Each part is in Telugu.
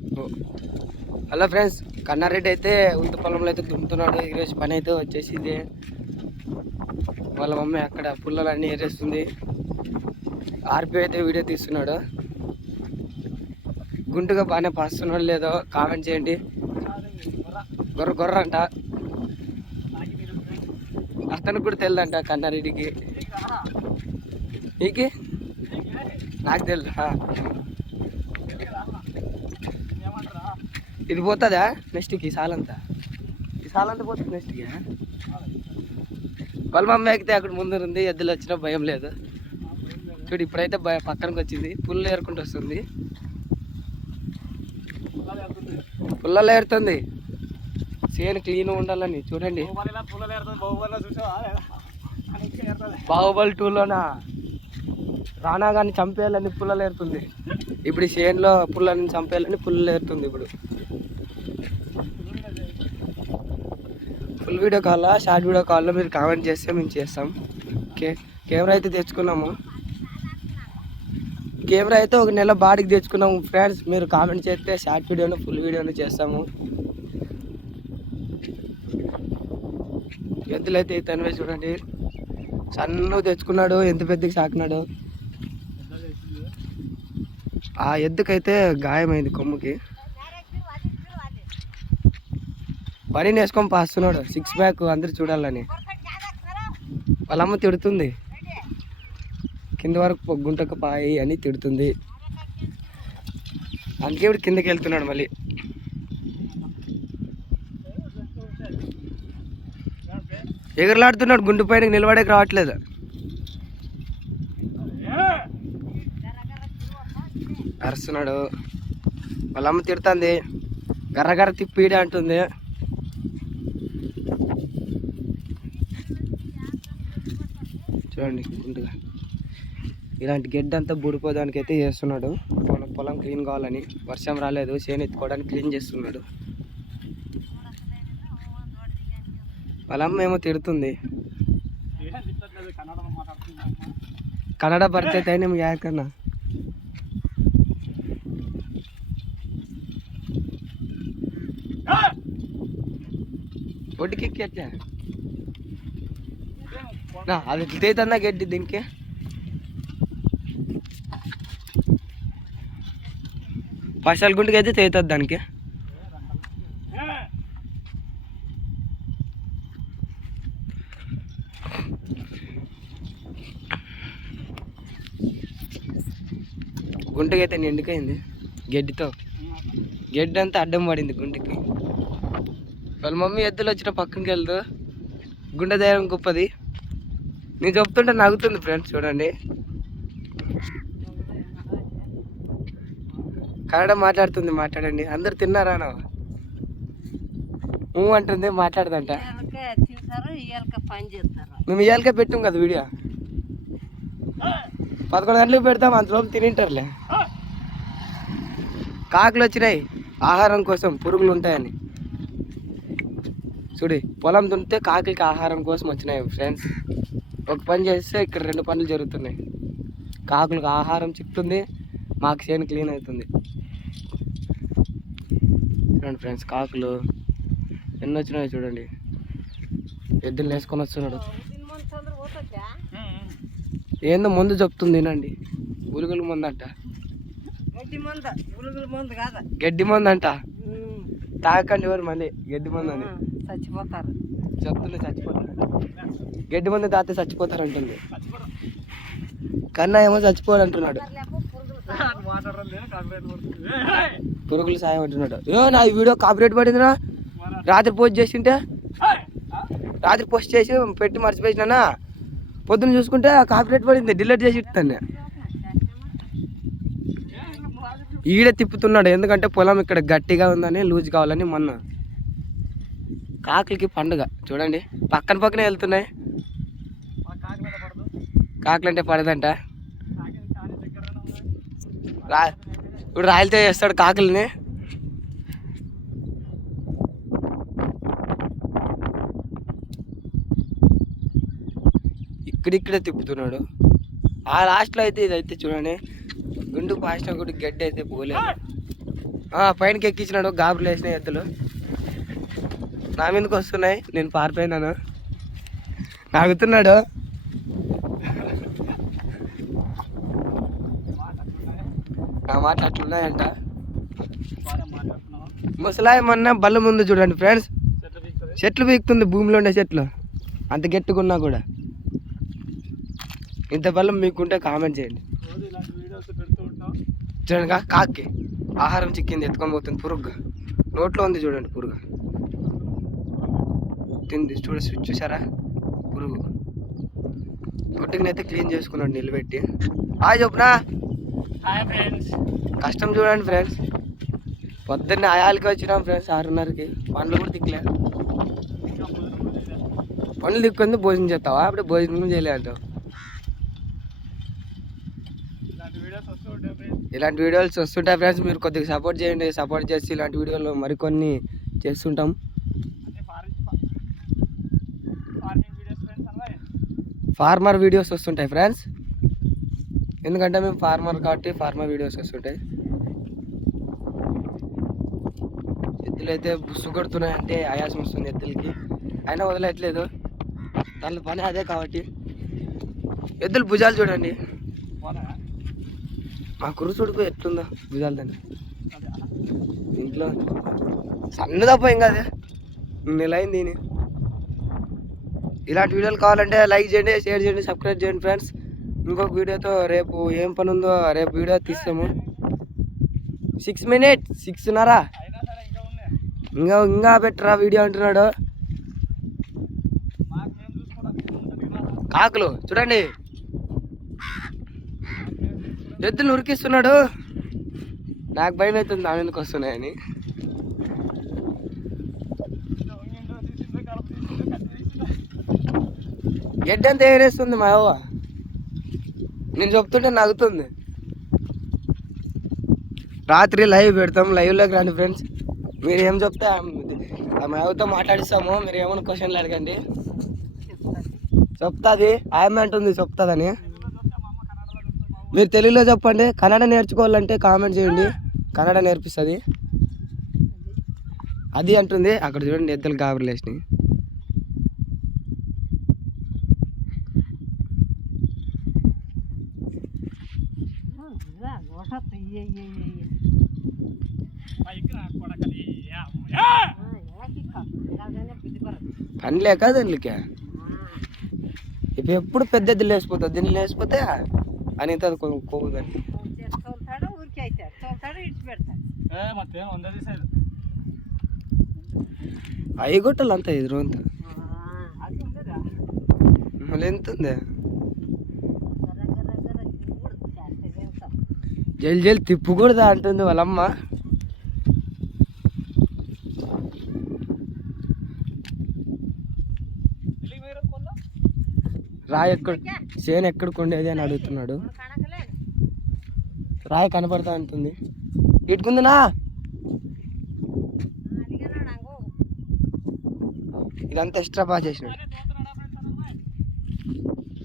హలో ఫ్రెండ్స్ కన్నారెడ్డి అయితే ఉంత పొలంలో అయితే దుమ్ముతున్నాడు ఈరోజు పని అయితే వచ్చేసింది. వాళ్ళ మమ్మీ అక్కడ పుల్లలన్నీ ఏరేస్తుంది. ఆర్పి అయితే వీడియో తీస్తున్నాడు. గుంటుగా బాగానే పాస్తున్నాడు లేదో కామెంట్ చేయండి. గొర్ర గొర్ర అంట. అతనికి కూడా తెలియదంట కన్నారెడ్డికి. నీకి? నాకు తెలుసా ఆ. ఇది పోతుందా? నెక్స్ట్కి ఈ సాలంతా ఈ సాలంతా పోతుంది నెక్స్ట్కి వాళ్ళ మమ్మీ ఎక్కితే అక్కడ ముందు ఉంది ఎద్దులు వచ్చినా భయం లేదు. చూడు ఇప్పుడైతే భయం పక్కనకి వచ్చింది. పుల్ల ఏరుకుంటూ వస్తుంది. పుల్లలో ఏరుతుంది. చేను క్లీన్ ఉండాలని చూడండి. బాహుబలి టూలోనా రానా గారిని చంపేయాలని పుల్లలు ఏరుతుంది. ఇప్పుడు ఈ చేనులో పుల్లని చంపేయాలని పుల్లలు ఏరుతుంది ఇప్పుడు. ఫుల్ వీడియో కాల్లో షార్ట్ వీడియో కాల్లో మీరు కామెంట్ చేస్తే మేము చేస్తాం. కే కెమెరా అయితే తెచ్చుకున్నాము. కెమెరా అయితే ఒక నెల బాడీకి తెచ్చుకున్నాము ఫ్రెండ్స్ మీరు కామెంట్ చేస్తే షార్ట్ వీడియోను ఫుల్ వీడియోను చేస్తాము. ఎద్దులు అయితే తనవే చూడండి. సన్నగా తెచ్చుకున్నాడు ఎంత పెద్దకి సాకినాడు. ఆ ఎద్దుకైతే గాయమైంది కొమ్ముకి. పని వేసుకొని పాస్తున్నాడు. సిక్స్ ప్యాక్ అందరు చూడాలని. వాళ్ళమ్మ తిడుతుంది. కింద వరకు పొ- గుంటకు పాయి అని తిడుతుంది. అందుకే ఇప్పుడు కిందకి వెళ్తున్నాడు మళ్ళీ. ఎగరలాడుతున్నాడు గుండు పైన నిలబడేకి రావట్లేదు. అరుస్తున్నాడు. వాళ్ళమ్మ తిడుతుంది. గర్రగర్ర తిప్పిడే అంటుంది. చూడండి గుంటుగా ఇలాంటి గెడ్డ అంతా బుడిపోదానికి అయితే చేస్తున్నాడు. పొలం పొలం క్లీన్ కావాలని. వర్షం రాలేదు చేను ఎత్తుకోవడానికి క్లీన్ చేస్తున్నాడు. పొలం ఏమో తిడుతుంది. కన్నడ పరిచయ అయినా యాకన్నా ఒడ్డుకి ఎక్కేచ్చా అది తేతుందా గడ్డి దీనికి. పైసలు గుంటుకి అయితే తేతుంది దానికి. గుంటకి అయితే నిండుకైంది. గడ్డితో. గడ్డి అంతా అడ్డం పడింది గుంటకి. వాళ్ళ మమ్మీ ఎద్దులు వచ్చిన పక్కనకి వెళ్తూ గుండె ధైర్యం గొప్పది. నేను చెప్తుంటే నవ్వుతుంది ఫ్రెండ్స్ చూడండి. కన్నడ మాట్లాడుతుంది మాట్లాడండి. అందరు తిన్నారా నా ఊ అంటుంది మాట్లాడదంట. మేము ఇవాళకే పెట్టాం కదా వీడియో. పదకొండు గంటలకు పెడతాం అంతలోపు తినింటారులే. కాకులు వచ్చినాయి ఆహారం కోసం పురుగులు ఉంటాయని. చూడి పొలం దున్నితే కాకులకి ఆహారం కోసం వచ్చినాయి ఫ్రెండ్స్. ఒక పని చేస్తే ఇక్కడ రెండు పనులు జరుగుతున్నాయి. కాకులకు ఆహారం చిక్కుతుంది మాకు చేను క్లీన్ అవుతుంది. చూడండి ఫ్రెండ్స్ కాకులు ఎన్ని వచ్చినాయి చూడండి. ఎద్దులు వేసుకొని వస్తున్నాడు. ఏందో ముందు చెప్తుంది వినండి. గురుగుల మందు అంట గడ్డి మంద అంట తాగకండి ఎవరు మళ్ళీ గడ్డి మందు అని చచ్చిపోతారు. చెప్తున్నా చచ్చిపోతారు గడ్డి మందు తాతే చచ్చిపోతారు అంటుంది కన్నా ఏమో చచ్చిపోడు అంటున్నాడు పురుగులు సాయం అంటున్నాడు. ఏ నా వీడియో కాపీరేట్ పడిందిరా? రాత్రి పోస్ట్ చేసింటే? రాత్రి పోస్ట్ చేసి పెట్టి మర్చిపోయినా పొద్దున్న చూసుకుంటే కాపీరేట్ పడింది. డిలీట్ చేసి ఇస్తాను. ఈడే తిప్పుతున్నాడు. ఎందుకంటే పొలం ఇక్కడ గట్టిగా ఉందని లూజ్ కావాలని మొన్న. కాకులకి పండుగ. చూడండి. పక్కన పక్కనే వెళ్తున్నాయి. కాకులంటే పడదంట. రా ఇప్పుడు రాయలతో చేస్తాడు కాకుల్ని. ఇక్కడిక్కడే తిప్పుతున్నాడు. ఆ లాస్ట్లో అయితే ఇదైతే చూడండి. గుండు పాసిన కూడా గడ్డి అయితే పోలేదు. ఆ, పైనకి ఎక్కించినాడు గాబులు వేసినాయి ఎత్తులు నా మీదకి వస్తున్నాయి. నేను పారిపోయినాను. నాగుతున్నాడు. నా మాట అట్లున్నాయంట. ముసలాయి మొన్న బల్ల ముందు చూడండి ఫ్రెండ్స్. చెట్లు పీకుతుంది భూమిలో ఉండే చెట్లు. అంత గట్టుకున్నా కూడా. ఇంత బలం మీకుంటే కామెంట్ చేయండి. చూడండి కాకి. ఆహారం చిక్కింది ఎత్తుకొని పోతుంది పురుగ్గా. నోట్లో ఉంది చూడండి పురుగు. తింది చూడ చూసారా పురుగు కొట్టుకునైతే క్లీన్ చేసుకున్నాడు నిలబెట్టి. హాయ్ చెప్పునా హాయ్ ఫ్రెండ్స్. కష్టం చూడండి ఫ్రెండ్స్. పొద్దున్నే ఆయాలకి వచ్చినాం ఫ్రెండ్స్ ఆరున్నరకి. పండ్లు కూడా దిక్కులే పండ్లు దిక్కుంది భోజనం చేస్తావా? అప్పుడే భోజనం చేయలే అంటావు. ఇలాంటి వీడియోస్ వస్తుంటాయి ఫ్రెండ్స్. మీరు కొద్దిగా సపోర్ట్ చేయండి. సపోర్ట్ చేసి ఇలాంటి వీడియోలు మరికొన్ని చేస్తుంటాం అదే ఫారెన్ ఫార్మింగ్ వీడియోస్ ఫ్రెండ్స్ అన్నది ఫార్మర్ వీడియోస్ వస్తుంటాయి ఫ్రెండ్స్. ఎందుకంటే మేము ఫార్మర్ కాబట్టి ఫార్మర్ వీడియోస్ వస్తుంటాయి. ఎత్తులు అయితే బుస్సు కొడుతున్నాయి అంటే ఆయాసం వస్తుంది ఎత్తులకి అయినా వదిలేట్లేదు. వాళ్ళ పని అదే కాబట్టి. ఎద్దులు భుజాలు చూడండి. మా కురు చూడుకో ఎట్లుందా భుజాలు దాన్ని ఇంట్లో సన్నదప్ప ఏం కాదే నెల అయింది దీని. ఇలాంటి వీడియోలు కావాలంటే లైక్ చేయండి షేర్ చేయండి సబ్స్క్రైబ్ చేయండి ఫ్రెండ్స్. ఇంకొక వీడియోతో రేపు ఏం పని ఉందో రేపు వీడియో తీస్తాము. సిక్స్ మినిట్ సిక్స్న్నరా ఇంకా ఇంకా పెట్టరా వీడియో అంటున్నాడు. కాకులు చూడండి. ఎద్దులు ఉరికిస్తున్నాడు. నాకు భయం అవుతుంది దాని ఎందుకు వస్తున్నాయని. గడ్డి అంతా ఏరేస్తుంది మా అవ్వ. నేను చెప్తుంటే నవ్వుతుంది రాత్రి లైవ్ పెడతాం లైవ్లోకి రండి ఫ్రెండ్స్. మీరు ఏం చెప్తే ఆ మా అవ్వతో మాట్లాడిస్తాము మీరు ఏమైనా క్వశ్చన్లు అడగండి. చెప్తుంది ఆమె అంటుంది చెప్తుందని. మీరు తెలుగులో చెప్పండి కన్నడ నేర్చుకోవాలంటే కామెంట్ చేయండి. కన్నడ నేర్పిస్తుంది. అది అంటుంది అక్కడ చూడండి ఎద్దలు గాబర్లు వేసినాయి పైకి రా కొడకలి యా పని లేక దానికి ఇప్పుడు ఎప్పుడు పెద్ద ఎద్దులు లేచిపోతుంది దీన్ని లేచిపోతే అనిత కోగుదని తోలుతాడు ఊరికి అవుతాడు తోలుతాడు ఇడిచి పెడతాడు ఏ మత్తేం ఉందది సైడ్ అవి గొట్టలు అంతా అది ఉండదా మళ్ళీ ఎంత ఉంది? జల్ జల్ తిప్పకూడదా అంటుంది వాళ్ళమ్మ ఇల్లుకి మీరు కొల్లా రాయి ఎక్కడ చేను ఎక్కడ కొండేది అని అడుగుతున్నాడు. రాయి కనపడతా అంటుంది. ఇటుకుందినా? ఇదంతా ఎక్స్ట్రా బాగా చేసినాడు.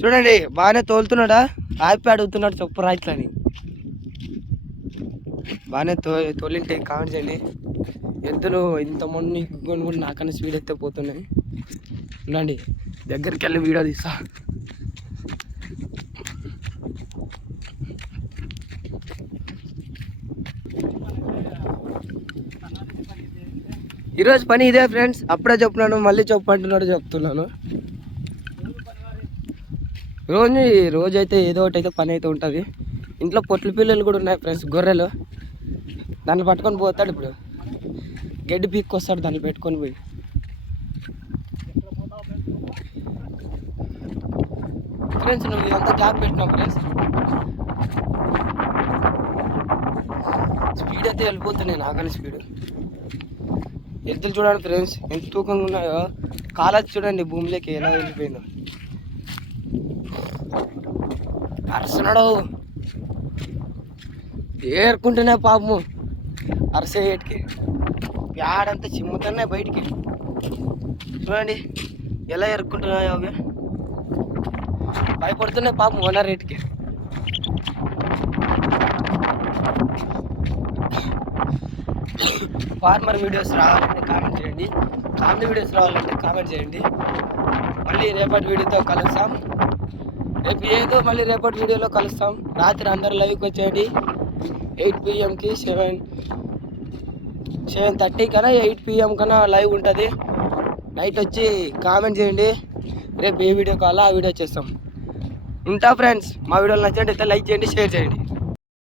చూడండి బాగానే తోలుతున్నాడా? ఆపి అడుగుతున్నాడు చెప్పు రాయిట్లని బాగానే తో తోలింటే కామెంట్ చేయండి. ఎద్దులు ఇంత మొన్న కొని కూడా నాకన్నా స్పీడ్ ఎత్తే పోతున్నాయి. ఉండండి దగ్గరికి వెళ్ళి వీడియో తీస్తా. ఈరోజు పని ఇదే ఫ్రెండ్స్. అప్పుడే చెప్తున్నాను మళ్ళీ చెప్పు అంటున్నాడు చెప్తున్నాను. రోజు రోజు అయితే ఏదో ఒకటి అయితే పని అయితే ఉంటుంది. ఇంట్లో పొట్ల పిల్లలు కూడా ఉన్నాయి ఫ్రెండ్స్ గొర్రెలు. దాన్ని పట్టుకొని పోతాడు ఇప్పుడు. గడ్డి పీక్కొస్తాడు దాన్ని పెట్టుకొని పోయి. ఫ్రెండ్స్ నువ్వు ఇదంతా జాబ్ పెట్టినావు ఫ్రెండ్స్. స్పీడ్ అయితే వెళ్ళిపోతున్నాయి నాకని స్పీడ్. ఎద్దులు చూడండి ఫ్రెండ్స్ ఎంత తూకంగా ఉన్నాయో. కాలది చూడండి భూమిలోకి ఎలా వెళ్ళిపోయిందో. అరసనాడు. ఏరుకుంటున్నా పాపము అరసేటికి ప్యాడంతా చిమ్ముతున్నాయి బయటికి. చూడండి ఎలా ఎరుక్కుంటున్నాయో అవి. భయపడుతున్నాయి పాపం వన రేటుకి ఫార్మర్ వీడియోస్ రావాలంటే కామెంట్ చేయండి. కామెడీ వీడియోస్ రావాలంటే కామెంట్ చేయండి. మళ్ళీ రేపటి వీడియోతో కలుస్తాం. రేపు ఏదో మళ్ళీ రేపటి వీడియోలో కలుస్తాం. రాత్రి అందరు లైవ్కి వచ్చేయండి. ఎయిట్ పిఎంకి సెవెన్ సెవెన్ థర్టీ కన్నా ఎయిట్ పిఎం కన్నా లైవ్ ఉంటుంది. నైట్ వచ్చి కామెంట్ చేయండి. రేపు ఏ వీడియో కావాలో ఆ వీడియో చేస్తాం. ఉంటా ఫ్రెండ్స్ మా వీడియోలు నచ్చినట్టయితే లైక్ చేయండి షేర్ చేయండి.